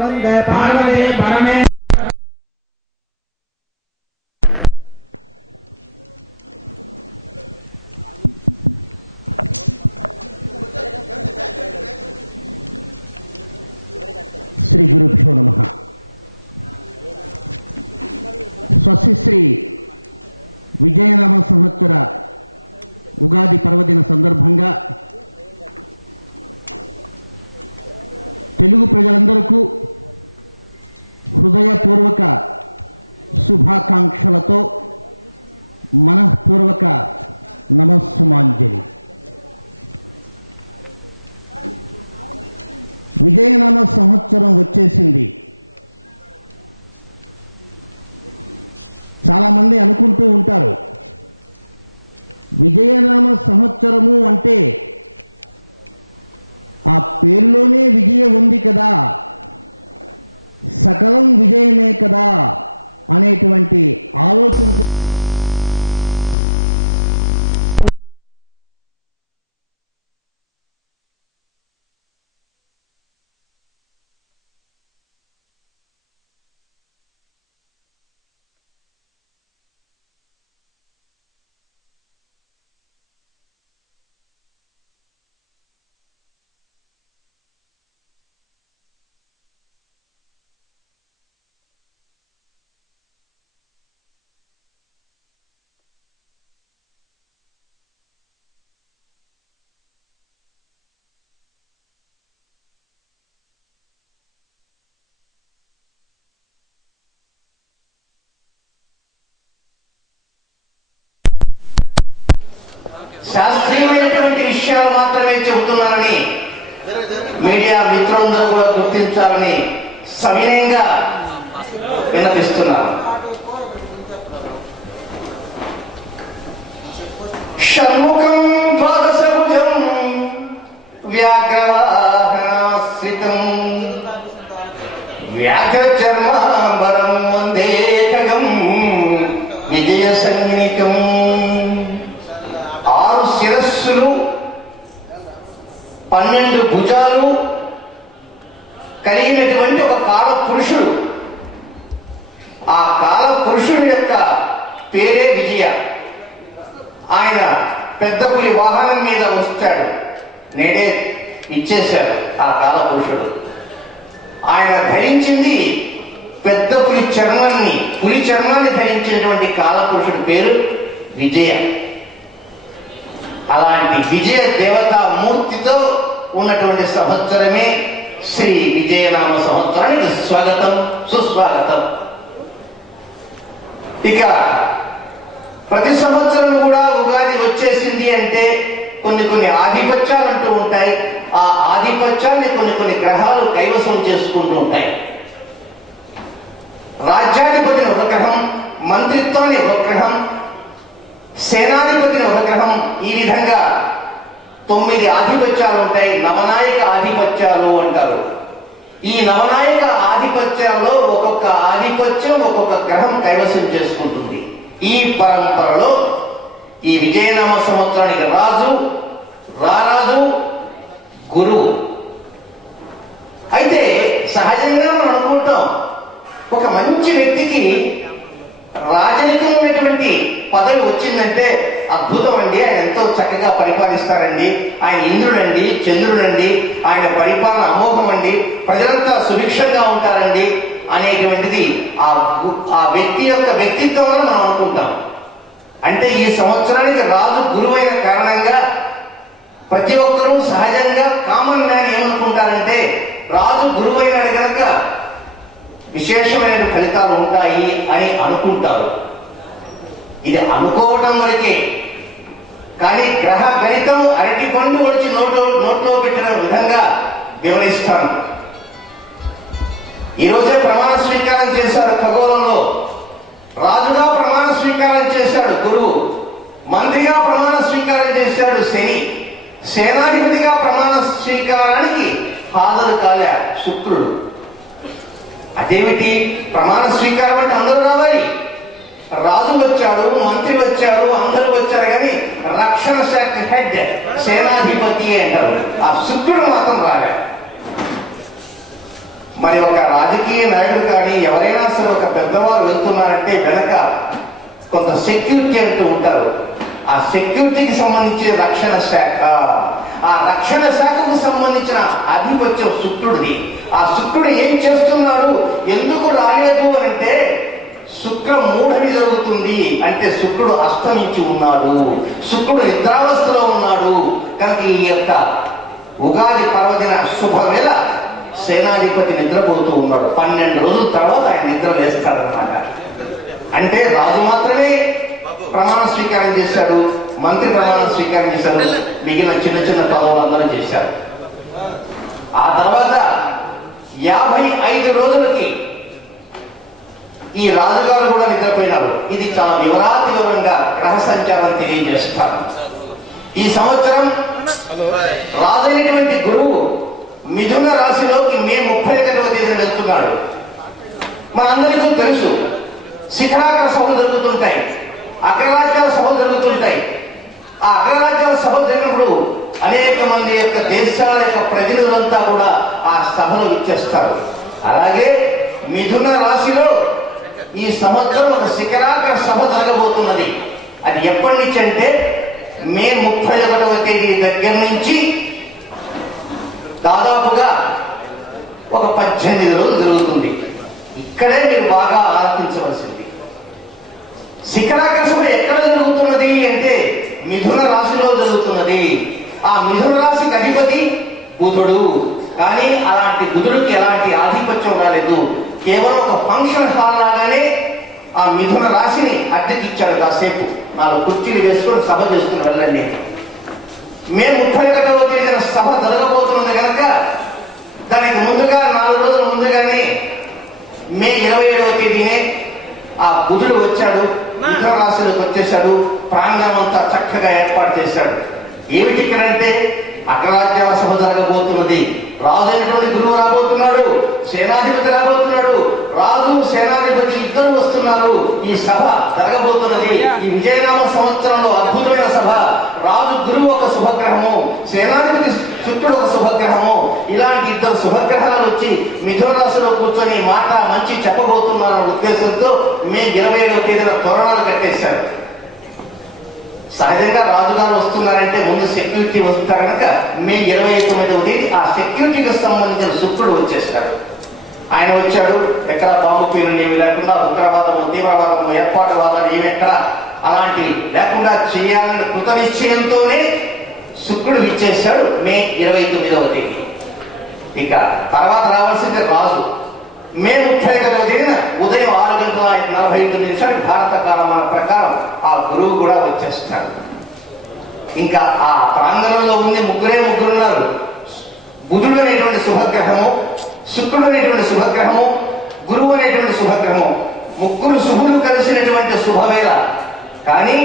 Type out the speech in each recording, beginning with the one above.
वंदे पार्वती परमे అనుకుంటూ ఉంటారు. విజయనామ సంవత్సరము అంటే ఆ పేర్లోనే విజయం ఉంది కదా, సకలం విజయమే కదా అనేటువంటి శాస్త్రీయమైనటువంటి విషయాలు మాత్రమే చెబుతున్నారని మీడియా మిత్రులందరూ కూడా గుర్తించాలని సవినయంగా విన్నపిస్తున్నారు. షణ్ముఖం ద్వాదశభుజం వ్యాఘ్రవాహనాశ్రితం వ్యాఘ్రచర్మాంబరం వందే ఖగం విజయ సన్నికం. 6 శిరస్సులు 12 భుజాలు కలిగినటువంటి ఒక కాల పురుషుడు. ఆ కాల పురుషుడి యొక్క పేరే విజయ. ఆయన పెద్ద పులి వాహనం మీద వస్తాడు. నేడే ఇచ్చేశాడు ఆ కాల పురుషుడు. ఆయన ధరించింది పెద్ద పులి చర్మాన్ని, పులి చర్మాన్ని ధరించినటువంటి కాల పురుషుడి పేరు విజయ. అలాంటి విజయ దేవతా మూర్తితో ఉన్నటువంటి సంవత్సరమే శ్రీ విజయనామ సంవత్సరానికి స్వాగతం, సుస్వాగతం. ఇక ప్రతి సంవత్సరం కూడా ఉగాది వచ్చేసింది అంటే కొన్ని ఆధిపత్యాలు అంటూ ఉంటాయి. ఆ ఆధిపత్యాన్ని కొన్ని గ్రహాలు కైవసం చేసుకుంటూ ఉంటాయి. రాజ్యాధిపతిని ఒక గ్రహం, మంత్రిత్వాన్ని ఒక గ్రహం, సేనాధిపతిని ఒక గ్రహం, ఈ విధంగా 9 ఆధిపత్యాలు ఉంటాయి. నవనాయక ఆధిపత్యాలు అంటారు. ఈ నవనాయక ఆధిపత్యాల్లో ఒక్కొక్క ఆధిపత్యం ఒక్కొక్క గ్రహం కైవసం చేసుకుంటుంది. ఈ పరంపరలో ఈ విజయనామ సంవత్సరానికి రాజు, రారాజు, గురువు. అయితే సహజంగా మనం అనుకుంటాం, ఒక మంచి వ్యక్తికి రాజనీయమైనటువంటి పదవి వచ్చిందంటే అద్భుతం అండి, ఆయన ఎంతో చక్కగా పరిపాలిస్తారండి, ఆయన ఇంద్రుడండి, చంద్రుడండి, ఆయన పరిపాలన అమోఘం అండి, ప్రజలంతా సుభిక్షంగా ఉంటారండి అనేటువంటిది ఆ వ్యక్తి యొక్క వ్యక్తిత్వంలో మనం అనుకుంటాం. అంటే ఈ సంవత్సరానికి రాజు గురువైన కారణంగా ప్రతి ఒక్కరూ సహజంగా కామన్ మ్యాన్ ఏమనుకుంటారంటే రాజు గురువైనాడు కనుక విశేషమైన ఫలితాలు ఉంటాయి అని అనుకుంటారు. ఇది అనుకోవటం వరకే. కానీ గ్రహ గణితం అరటి పండు వచ్చి నోట్లో పెట్టిన విధంగా వివరిస్తాను. ఈరోజే ప్రమాణ స్వీకారం చేశారు ఖగోళంలో. రాజుగా ప్రమాణ స్వీకారం చేశాడు గురువు, మంత్రిగా ప్రమాణ స్వీకారం చేశాడు శని, సేనాధిపతిగా ప్రమాణ స్వీకారానికి హాజరు కాలే శుక్రుడు. అదేమిటి ప్రమాణ స్వీకారం అంటే అందరూ రావాలి. రాజు వచ్చాడు, మంత్రి వచ్చాడు, అందరూ వచ్చారు, కానీ రక్షణ శాఖ హెడ్ సేనాధిపతి అంటారు. ఆ శుక్రుడు మాత్రం రాలే. మరి ఒక రాజకీయ నాయకుడు కానీ ఎవరైనా సరే ఒక పెద్దవారు వెళ్తున్నారంటే వెనక కొంత సెక్యూరిటీ అంటూ ఉంటారు. ఆ సెక్యూరిటీకి సంబంధించిన రక్షణ శాఖ, ఆ రక్షణ శాఖకు సంబంధించిన ఆధిపత్యం శుక్రుడిది. ఆ శుక్రుడు ఏం చేస్తున్నాడు, ఎందుకు రాలేదు అంటే శుక్ర మూఢని జరుగుతుంది అంటే శుక్రుడు అస్తమించి ఉన్నాడు, శుక్రుడు నిద్రావస్థలో ఉన్నాడు. కనుక ఈ యొక్క ఉగాది పర్వదిన శుభవేళ సేనాధిపతి నిద్రపోతూ ఉన్నాడు. 12 రోజుల తర్వాత ఆయన నిద్ర వేస్తాడనమాట. అంటే రాజు మాత్రమే ప్రమాణ స్వీకారం చేశాడు, మంత్రి ప్రమాణ స్వీకారం చేశాడు, మిగిలిన చిన్న చిన్న పదవులు అందరూ చేశారు. ఆ తర్వాత 55 రోజులకి ఈ రాజుగారు కూడా నిద్రపోయినారు. ఇది చాలా వివరంగా గ్రహ సంచారం తెలియజేస్తారు. ఈ సంవత్సరం రాజైనటువంటి గురువు మిథున రాశిలోకి మే 31వ తేదీన వెళ్తున్నాడు. మనందరికీ తెలుసు శిఖరాగ్ర సభలు జరుగుతుంటాయి, అగ్రరాజ్యాల సభలు జరుగుతుంటాయి. ఆ అగ్రరాజ్యాల సభలు జరిగినప్పుడు అనేక మంది యొక్క దేశాల యొక్క ప్రతినిధులంతా కూడా ఆ సభలు ఇచ్చేస్తారు. అలాగే మిథున రాశిలో ఈ సంవత్సరం ఒక శిఖరాగ్ర సభ జరగబోతున్నది. అది ఎప్పటి నుంచి అంటే మే 31వ తేదీ దగ్గర నుంచి దాదాపుగా ఒక 18 రోజులు జరుగుతుంది. ఇక్కడే మీరు బాగా ఆలోచించవలసింది, శిఖరాగ్ర సభ ఎక్కడ జరుగుతున్నది అంటే మిథున రాశిలో జరుగుతున్నది. ఆ మిథున రాశికి అధిపతి బుధుడు. కానీ అలాంటి బుధుడికి ఎలాంటి ఆధిపత్యం రాలేదు. కేవలం ఒక ఫంక్షన్ హాల్ లాగానే ఆ మిథున రాశిని అద్దెకిచ్చాడు. కాసేపు 4 కుర్చీలు వేసుకొని సభ చేసుకుని వెళ్ళండి. మే 31వ తేదీన సభ జరగబోతున్నది కనుక దానికి ముందుగా 4 రోజుల ముందుగానే మే 27వ తేదీనే ఆ బుధుడు వచ్చాడు, మిథున రాశిలోకి వచ్చేశాడు. ప్రాంగణం అంతా చక్కగా ఏర్పాటు చేశాడు. ఏమిటి ఇక్కడంటే అగ్రరాజ్యాల సభ జరగబోతున్నది. రాజు అయినటువంటి గురువు రాబోతున్నాడు, సేనాధిపతి రాబోతున్నాడు. రాజు సేనాధిపతి ఇద్దరు వస్తున్నారు. ఈ సభ జరగబోతున్నది. ఈ విజయనామ సంవత్సరంలో అద్భుతమైన సభ. రాజు గురువు ఒక శుభగ్రహము, సేనాధిపతి శుక్రుడు ఒక శుభగ్రహము. ఇలాంటి ఇద్దరు శుభగ్రహాలు వచ్చి మిథున రాశిలో కూర్చొని మాట మంచి చెప్పబోతున్నారన్న ఉద్దేశంతో మే 27వ తేదీన తోరణాలు కట్టేశారు. సహజంగా రాజుగారు వస్తున్నారంటే ముందు సెక్యూరిటీ వస్తారు కనుక మే 29వ తేదీ ఆ సెక్యూరిటీకి సంబంధించిన శుక్రుడు వచ్చేస్తాడు. ఆయన వచ్చాడు. ఎక్కడ బాంబు పీరులు ఏమి లేకుండా, ఉగ్రవాదము, తీవ్రవాదము, ఏర్పాటువాదాలు ఏమి ఎక్కడ అలాంటి లేకుండా చేయాలని కృత నిశ్చయంతోనే శుక్రుడు ఇచ్చేశాడు మే 29వ తేదీ. ఇక తర్వాత రావాల్సింది రాజు. మే 31వ తేదీన ఉదయం 6:45 భారత కాలమాన ప్రకారం ఆ గురువు కూడా వచ్చేస్తాడు. ఇంకా ఆ ప్రాంగణంలో ఉంది ముగ్గురున్నారు. బుధుడు అనేటువంటి శుభగ్రహము, శుక్రుడు అనేటువంటి శుభగ్రహము, గురువు అనేటువంటి శుభగ్రహము. ముగ్గురు శుభులు కలిసినటువంటి శుభవేళ. కానీ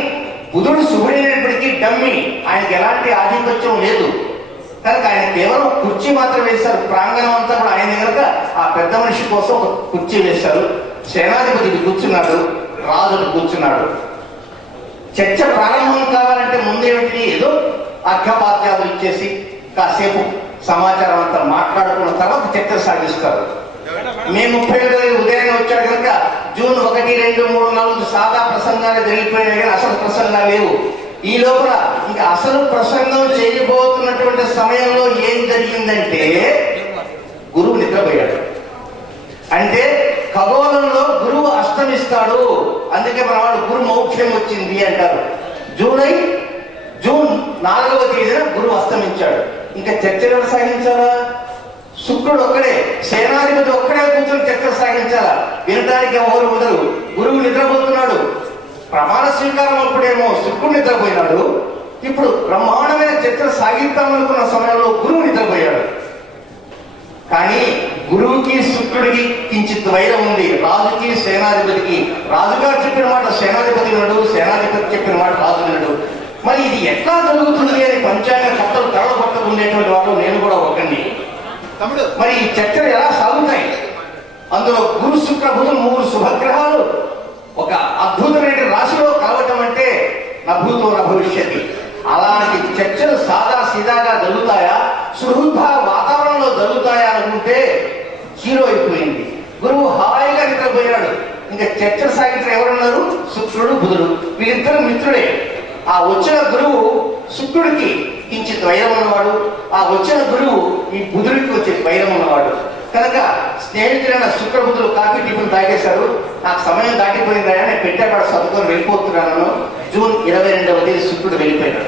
బుధుడు శుభుడైనప్పటికీ డమ్మి, ఆయనకి ఎలాంటి ఆధిపత్యం లేదు కనుక ఆయన కేవలం కుర్చీ మాత్రం వేశారు. ప్రాంగణం అంతా కూడా ఆయన కనుక ఆ పెద్ద మనిషి కోసం ఒక కుర్చీ వేశారు. సేనాధిపతికి కూర్చున్నాడు, రాజుకు కూర్చున్నాడు. చర్చ ప్రారంభం కావాలంటే ముందేమిటి, ఏదో అర్ఘపాత్యాలు ఇచ్చేసి కాసేపు సమాచారం అంతా మాట్లాడుకున్న తర్వాత చర్చ సాగిస్తారు. మే 31 ఉదయాన్నే వచ్చాడు కనుక జూన్ 1, 2, 3, 4 సాదా ప్రసంగాలు జరిగిపోయినాయి కానీ అసలు ప్రసంగాలు లేవు. ఈ లోపల ఇంకా అసలు ప్రసంగం చేయబోతున్నటువంటి సమయంలో ఏం జరిగిందంటే గురువు నిద్రపోయాడు. అంటే ఖగోళంలో గురువు అస్తమిస్తాడు. అందుకే మన వాళ్ళు గురు మౌఖ్యం వచ్చింది అంటారు. జూన్ 4వ తేదీన గురువు అస్తమించాడు. ఇంకా చర్చలు సాగించాలా? శుక్రుడు ఒక్కడే, సేనాధిపతి ఒక్కడే కూర్చొని చర్చలు సాగించాలా? వినటానికి ఎవరు ఉండరు. గురువు నిద్రపోతున్నాడు. ప్రమాణ స్వీకారం అప్పుడేమో శుక్రుడు నిద్రపోయినాడు, ఇప్పుడు చర్చలు సాగిద్దామనుకున్న సమయంలో గురువు నిద్రపోయాడు. కానీ గురువుకి శుక్రుడికి కించిత్ వైరం ఉంది. రాజుకి సేనాధిపతికి. రాజుగారు చెప్పిన మాట సేనాధిపతి వినడు, సేనాధిపతి చెప్పిన మాట రాజు వినడు. మరి ఇది ఎట్లా జరుగుతుంది అని పంచాంగ కట్టలు కరలు పట్టుకునేటువంటి వారు నేను కూడా ఒకండి. మరి ఈ చర్చలు ఎలా సాగుతాయి? అందులో గురు శుక్ర బుధులు 3 శుభగ్రహాలు ఒక అద్భుతమైన రాశిలో కలవటం అంటే నభూతో నభవిష్యతి. అలాంటి చర్చలు సాదా సీదాగా జరుగుతాయా, సుహృద వాతావరణంలో జరుగుతాయా అనుకుంటే జీరో అయిపోయింది. గురువు హాయిగా నిద్రపోయాడు. ఇంకా చర్చలు సాగించిన ఎవరున్నారు? శుక్రుడు బుధుడు, వీరిద్దరు మిత్రుడే. ఆ వచ్చిన గురువు శుక్రుడికి కించిత్ వైరం ఉన్నవాడు, ఆ వచ్చిన గురువు ఈ బుధుడికి వచ్చే వైరం ఉన్నవాడు. కనుక స్నేహితులైన శుక్ర బుధులు కాఫీ టిఫిన్ తాగేశారు. నాకు సమయం దాటిపోయిందా, నేను పెట్టాక చదువుకొని వెళ్ళిపోతున్నాను. జూన్ 22వ తేదీ శుక్రుడు వెళ్ళిపోయాడు.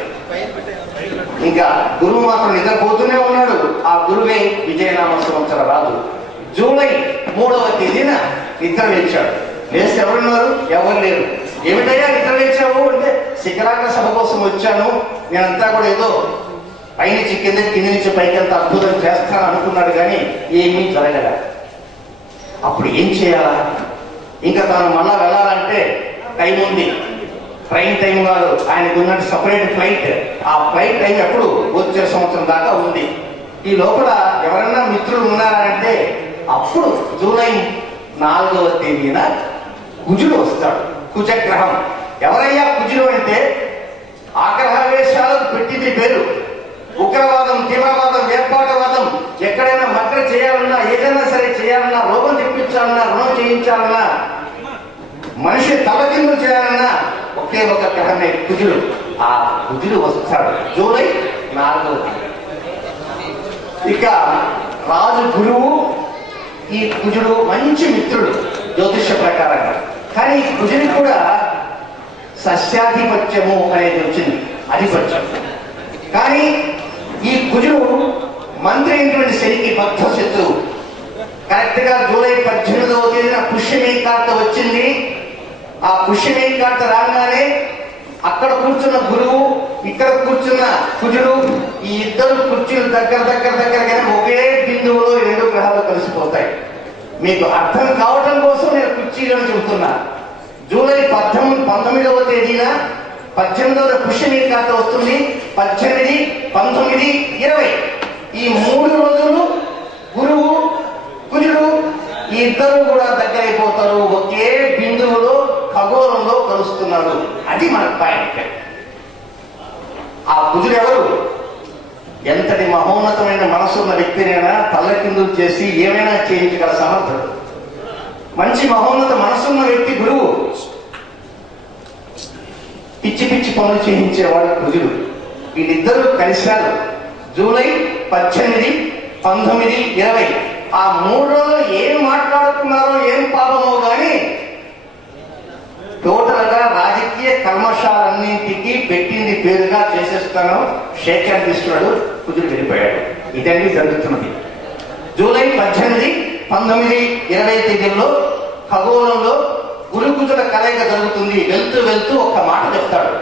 ఇంకా గురువు మాత్రం నిద్రపోతూనే ఉన్నాడు. ఆ గురువే విజయనామ సంవత్సర రాజు. జూలై 3వ తేదీన నిద్ర లేచాడు. లేస్తే ఎవరున్నారు? ఎవరు లేరు. ఏమిటయ్యా నిద్ర లేచావు అంటే, శిఖరాగ్ర సభ కోసం వచ్చాను, నేనంతా కూడా ఏదో పైనుంచి కింద నుంచి పైకి అంత అద్భుతం చేస్తాను అనుకున్నాడు. కానీ ఏమీ జరగల. అప్పుడు ఏం చేయాలా? ఇంకా తాను మళ్ళా వెళ్ళాలంటే టైం ఉంది. ట్రైన్ టైం కాదు, ఆయనకు ఉన్నట్టు సపరేట్ ఫ్లైట్. ఆ ఫ్లైట్ టైం ఎప్పుడు? వచ్చే సంవత్సరం దాకా ఉంది. ఈ లోపల ఎవరన్నా మిత్రులు ఉన్నారా అంటే అప్పుడు జూలై 4వ తేదీన కుజుడు వస్తాడు. కుజగ్రహం. ఎవరయ్యా కుజుడు అంటే? ఆగ్రహవేశాలకు పెట్టింది పేరు. ఉగ్రవాదం, తీవ్రవాదం, ఏర్పాటువాదం, ఎక్కడైనా మర్డర్ చేయాలన్నా, ఏదైనా సరే చేయాలన్నా, రోగం తెప్పించాలన్నా, రుణం చేయించాలన్నా, మనిషి తలకిందులు చేయాలన్నా ఒకే ఒక గ్రహమే కుజుడు. ఆ కుజుడు వస్తాడు జూలై 4వ తేదీ. ఇక రాజు గురువు, ఈ కుజుడు మంచి మిత్రుడు జ్యోతిష ప్రకారంగా. కానీ ఈ కుజుడికి కూడా సస్యాధిపత్యము అనేది వచ్చింది, అధిపత్యం. కానీ ఈ కుజుడు మంత్రి అయినటువంటి శనికి బద్ధ శత్రువు. కరెక్ట్ గా జూలై 18వ తేదీన పుష్యమి కార్త వచ్చింది. ఆ పుష్యమి కార్త రాగానే అక్కడ కూర్చున్న గురువు, ఇక్కడ కూర్చున్న కుజుడు, ఈ ఇద్దరు కుర్చీలు దగ్గరగానే ఒకే బిందువులో 2 గ్రహాలు కలిసిపోతాయి. మీకు అర్థం కావటం కోసం నేను కుర్చీలను చెబుతున్నా. జూలై 19వ తేదీన 18వ పుష్యమి కార్త వస్తుంది. 18, 19, 20 ఈ 3 రోజులు గురువు కుజుడు ఈ ఇద్దరు కూడా దగ్గరైపోతారు. ఒకే బిందువులో ఖగోళంలో కలుస్తున్నారు. అది మన పాయింట్. ఆ కుజుడు ఎవరు? ఎంతటి మహోన్నతమైన మనసున్న వ్యక్తినైనా తల్లకిందులు చేసి ఏమైనా చేయించగల సమర్థుడు. మంచి మహోన్నత మనసున్న వ్యక్తి గురువు. పిచ్చి పిచ్చి పనులు చేయించేవాడు కుజుడు. వీళ్ళిద్దరూ కలిశారు జూలై 18, 19, 20 ఆ 3 రోజులు ఏం మాట్లాడుతున్నారో ఏం పాపమో కానీ టోటల్ గా రాజకీయ కల్మషాలన్నింటికి పెట్టింది పేరుగా చేసేస్తాను. షేక్ తీసుకున్నాడు, కుజుడు వెళ్ళిపోయాడు. ఇదండి జరుగుతున్నది. జూలై 18, 19, 20 తేదీల్లో ఖగోళంలో గురు కుజుల కలయిక జరుగుతుంది. వెళ్తూ వెళ్తూ ఒక్క మాట చెప్తాడు.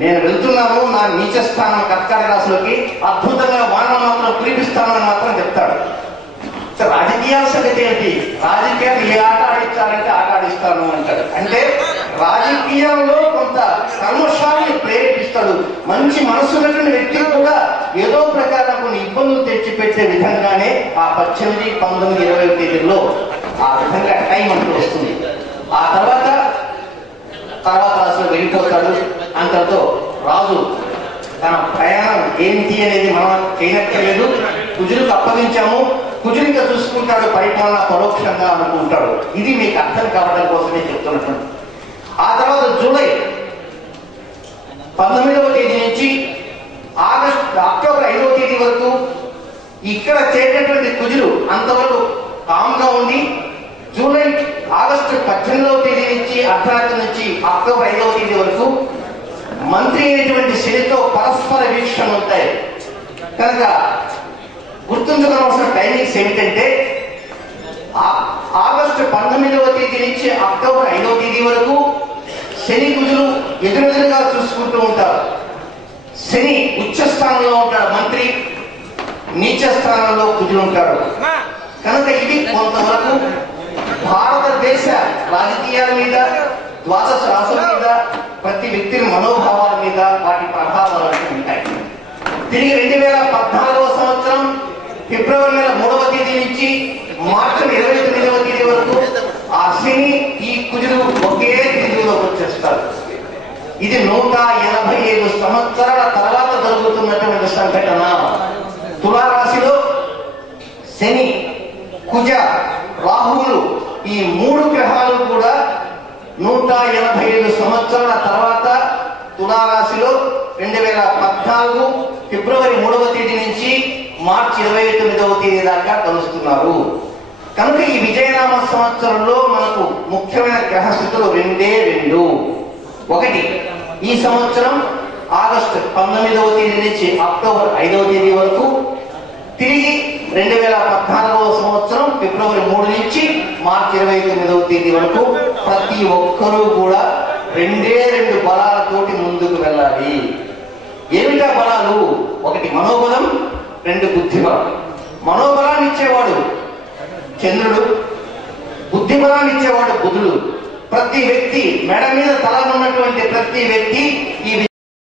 నేను వెళ్తున్నాను నా నీచ స్థానం కర్కాటక రాశిలోకి, అద్భుతంగా వానలు మాత్రం కురిపిస్తానని మాత్రం చెప్తాడు. రాజకీయాల సంగతి ఏంటి? రాజకీయాలు ఏ ఆట ఆడించాలంటే ఆట ఆడిస్తాను అంటాడు. అంటే రాజకీయాల్లో కొంత కల్మషాన్ని ప్రేరేపిస్తాడు. మంచి మనసున్నటువంటి వ్యక్తి కూడా ఏదో ప్రకారం కొన్ని ఇబ్బందులు తెచ్చిపెట్టే విధంగానే ఆ 18, 19, 20 తేదీల్లో ఆ విధంగా టైం అంటూ వస్తుంది. ఆ తర్వాత రాశిలో వెళ్ళిపోతాడు. అంతతో రాజు తన ప్రయాణం ఏంటి అనేది మనం చేయనక్కర్లేదు. కుజుడికి అప్పగించాము, కుజుడిగా చూసుకుంటాడు, పరిపాలన పరోక్షంగా అనుకుంటాడు. ఇది మీకు అర్థం కావడం కోసమే చెప్తున్నటువంటి. ఆ తర్వాత జూలై 19వ తేదీ నుంచి అక్టోబర్ 5వ తేదీ వరకు ఇక్కడ చేరినటువంటి కుజుడు అంతవరకు కామ్గా ఉండి, ఆగస్టు 18వ తేదీ నుంచి అర్ధరాత్రి నుంచి అక్టోబర్ 5వ తేదీ వరకు మంత్రి అయినటువంటి శనితో పరస్పర వీక్షణలు ఉంటాయి. కనుక గుర్తుంచుకోవాల్సిన టైమింగ్స్ ఏమిటంటే ఆగస్టు 19వ తేదీ నుంచి అక్టోబర్ 5వ తేదీ వరకు శని కుజులు ఎదురెదురుగా చూసుకుంటూ ఉంటారు. శని ఉచ్చ స్థానం స్థానంలో ఉంటాడు మంత్రి, నీచ స్థానంలో కుజుడు ఉంటాడు. కనుక ఇది కొంతవరకు భారతదేశ రాజకీయాల మీద, ద్వాదశ రాశుల మీద, ప్రతి వ్యక్తి మనోభావాల మీద వాటి ప్రభావాలు ఉంటాయి. తిరిగి 2014వ సంవత్సరం ఫిబ్రవరి నెల 3వ తేదీ నుంచి మార్చి 29వ తేదీ వరకు ఆ శని ఈ కుజుడు ఒకే తేదీలోకి వచ్చేస్తారు. ఇది 185 సంవత్సరాల తర్వాత జరుగుతున్నటువంటి సంఘటన. తులారాశిలో శని, కుజ, రాహువులు ఈ 3 గ్రహాలు కూడా 185 సంవత్సరాల తర్వాత తులారాశిలో 2014 ఫిబ్రవరి 3వ తేదీ నుంచి మార్చి 29వ తేదీ దాకా కలుస్తున్నారు. కనుక ఈ విజయనామ సంవత్సరంలో మనకు ముఖ్యమైన గ్రహస్థితులు 2. ఒకటి, ఈ సంవత్సరం ఆగస్టు 19వ తేదీ నుంచి అక్టోబర్ 5వ తేదీ వరకు, తిరిగి 2014వ సంవత్సరం ఫిబ్రవరి 3 నుంచి మార్చి 29వ తేదీ వరకు ప్రతి ఒక్కరూ కూడా 2 బలాలతోటి ముందుకు వెళ్ళాలి. ఏమిటా బలాలు? 1 మనోబలం, 2 బుద్ధిబలం. మనోబలాన్ని ఇచ్చేవాడు చంద్రుడు, బుద్ధిబలాన్ని ఇచ్చేవాడు బుధుడు. ప్రతి వ్యక్తి మెడ మీద తల ఉన్నటువంటి ప్రతి వ్యక్తి ఈ